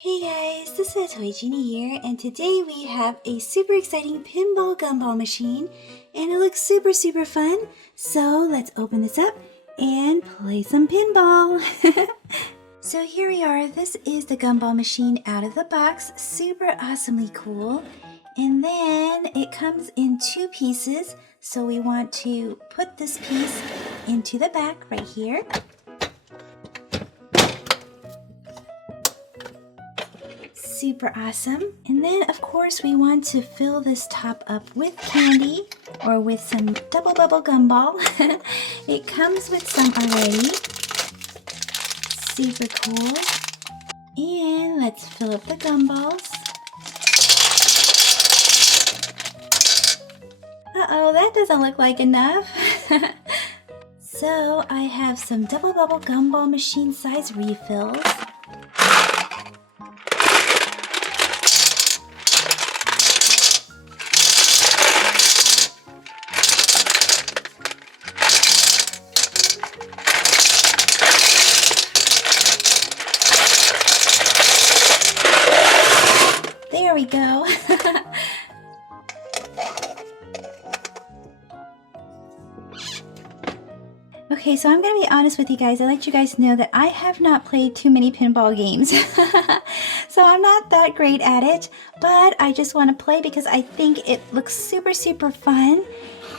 Hey guys, this is Toy Genie here, and today we have a super exciting Pinball Gumball Machine, and it looks super fun. So let's open this up and play some pinball. So here we are. This is the Gumball Machine out of the box, super awesomely cool. And then it comes in two pieces, so we want to put this piece into the back right here. Super awesome. And then of course we want to fill this top up with candy or with some Double Bubble Gumball. It comes with some already. Super cool. And let's fill up the gumballs. Uh-oh, that doesn't look like enough. So I have some Double Bubble Gumball Machine size refills. There we go. Okay, so I'm going to be honest with you guys. I'd let you guys know that I have not played too many pinball games. So I'm not that great at it, but I just want to play because I think it looks super fun.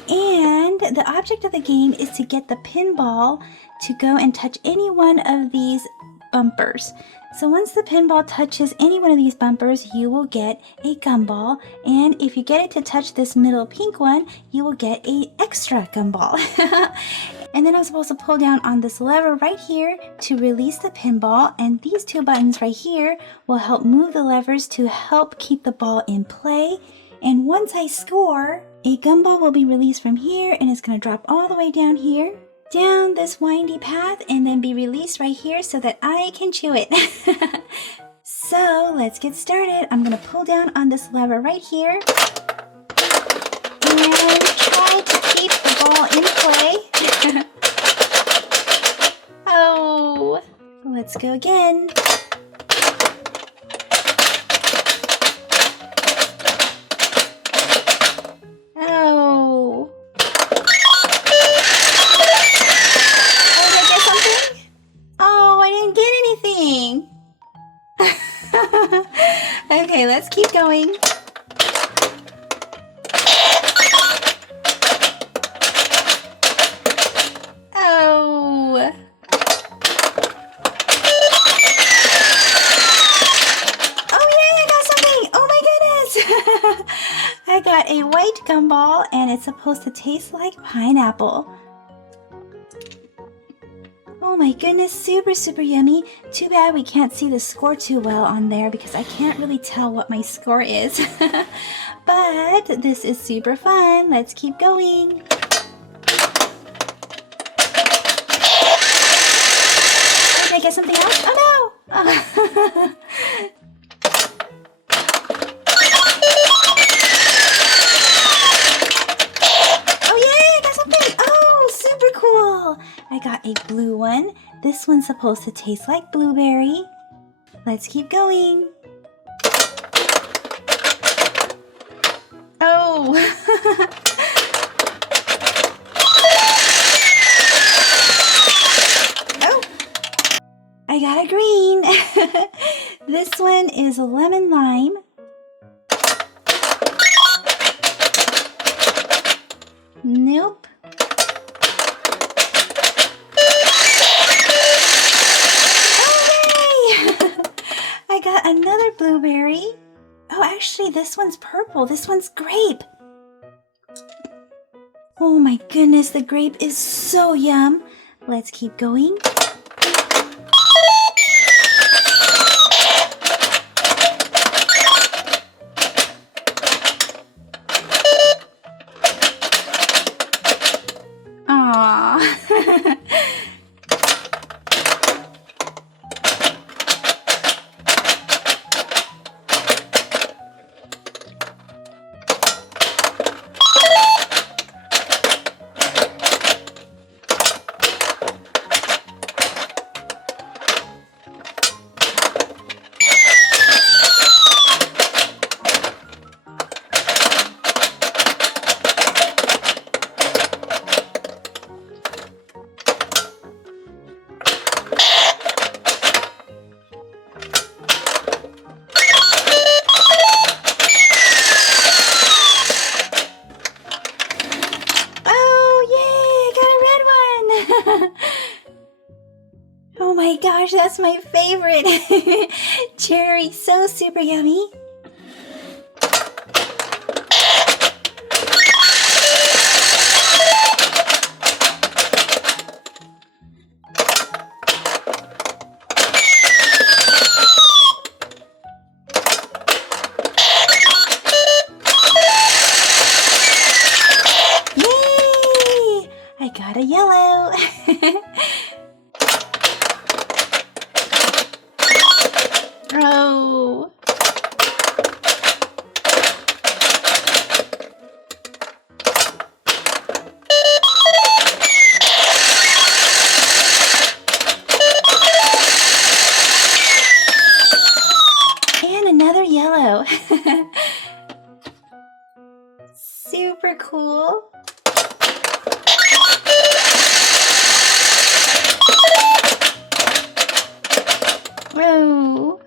And the object of the game is to get the pinball to go and touch any one of these bumpers. So once the pinball touches any one of these bumpers, you will get a gumball, and if you get it to touch this middle pink one, you will get an extra gumball. And then I'm supposed to pull down on this lever right here to release the pinball, and these two buttons right here will help move the levers to help keep the ball in play. And once I score, a gumball will be released from here, and it's going to drop all the way down here, down this windy path, and then be released right here so that I can chew it. So let's get started. I'm going to pull down on this lever right here and try to keep the ball in play. Oh, let's go again. Okay, let's keep going. Oh. Oh yay, I got something! Oh my goodness! I got a white gumball and it's supposed to taste like pineapple. Oh my goodness, super yummy. Too bad we can't see the score too well on there because I can't really tell what my score is. But this is super fun. Let's keep going. Did I get something else? Oh no! Oh. I got a blue one. This one's supposed to taste like blueberry. Let's keep going. Oh! Oh! I got a green. This one is a lemon lime. Nope. I got another blueberry. Oh, actually, this one's purple. This one's grape. Oh my goodness, the grape is so yum. Let's keep going. Aww. that's my favorite. Cherry, so super yummy. I got a yellow. Oh. And another yellow. Super cool. Whoa.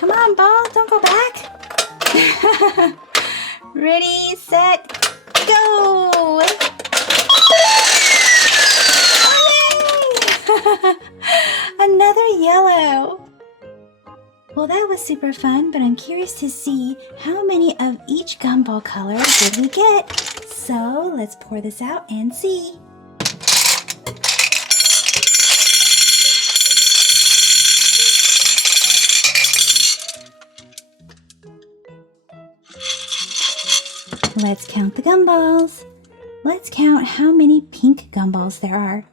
Come on, ball, don't go back. Ready, set, go! Hooray! Another yellow. Well, that was super fun, but I'm curious to see how many of each gumball color did we get. So let's pour this out and see. Let's count the gumballs. Let's count how many pink gumballs there are.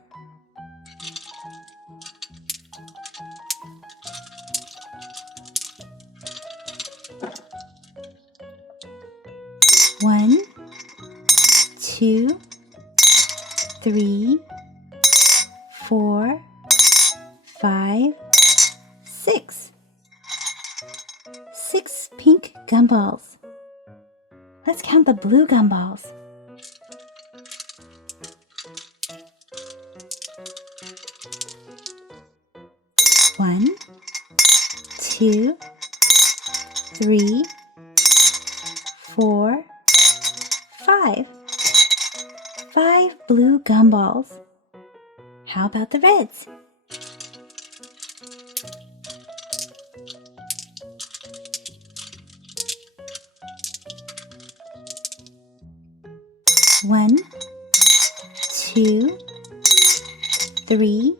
One, two, three, 4, 5, 6. 6 pink gumballs. Let's count the blue gumballs. One, 2, 3, 4, 5. 5 blue gumballs. How about the reds? One, 2, 3,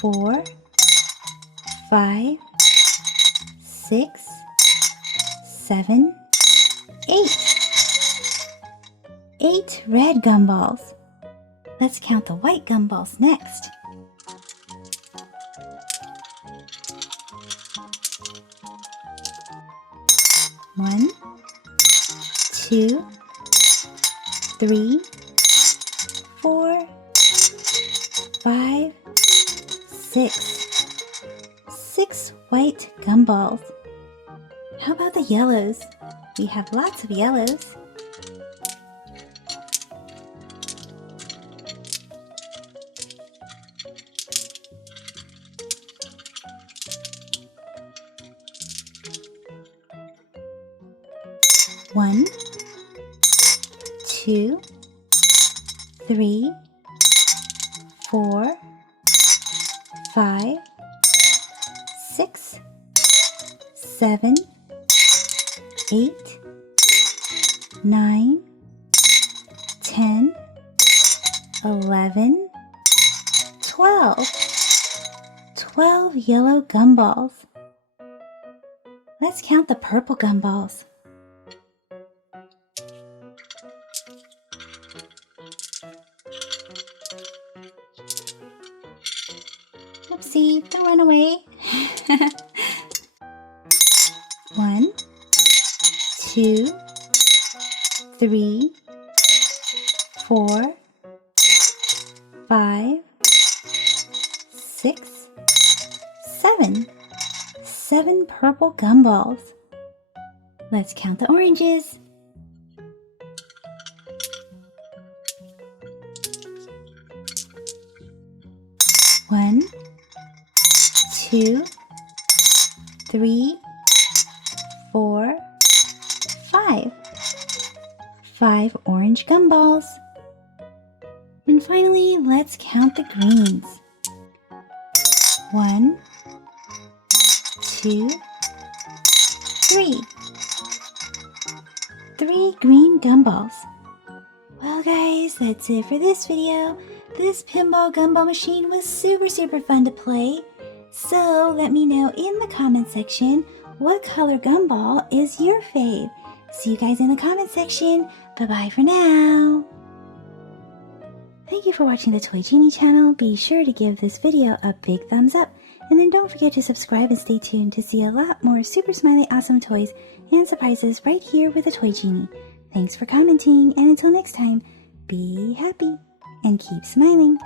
4, 5, 6, 7, 8. 8 red gumballs. Let's count the white gumballs next. One, 2, 3, 4, 5, 6. 6 white gumballs. How about the yellows? We have lots of yellows. One, 2, 3, 4, 5, 6, 7, 8, 9, 10, 11, 12. 12 yellow gumballs. Let's count the purple gumballs. Oopsie, don't run away. 1, 2, 3, 4, 5, 6, 7. 7 purple gumballs. Let's count the oranges. 1, 2, 3, 4, 5. 5 orange gumballs. And finally, let's count the greens. 1, 2, 3. 3 green gumballs. Well guys, that's it for this video. This Pinball Gumball Machine was super fun to play. So let me know in the comment section what color gumball is your fave. See you guys in the comment section. Bye-bye for now. Thank you for watching the Toy Genie channel. Be sure to give this video a big thumbs up. And then don't forget to subscribe and stay tuned to see a lot more super smiley awesome toys and surprises right here with the Toy Genie. Thanks for commenting, and until next time, be happy and keep smiling.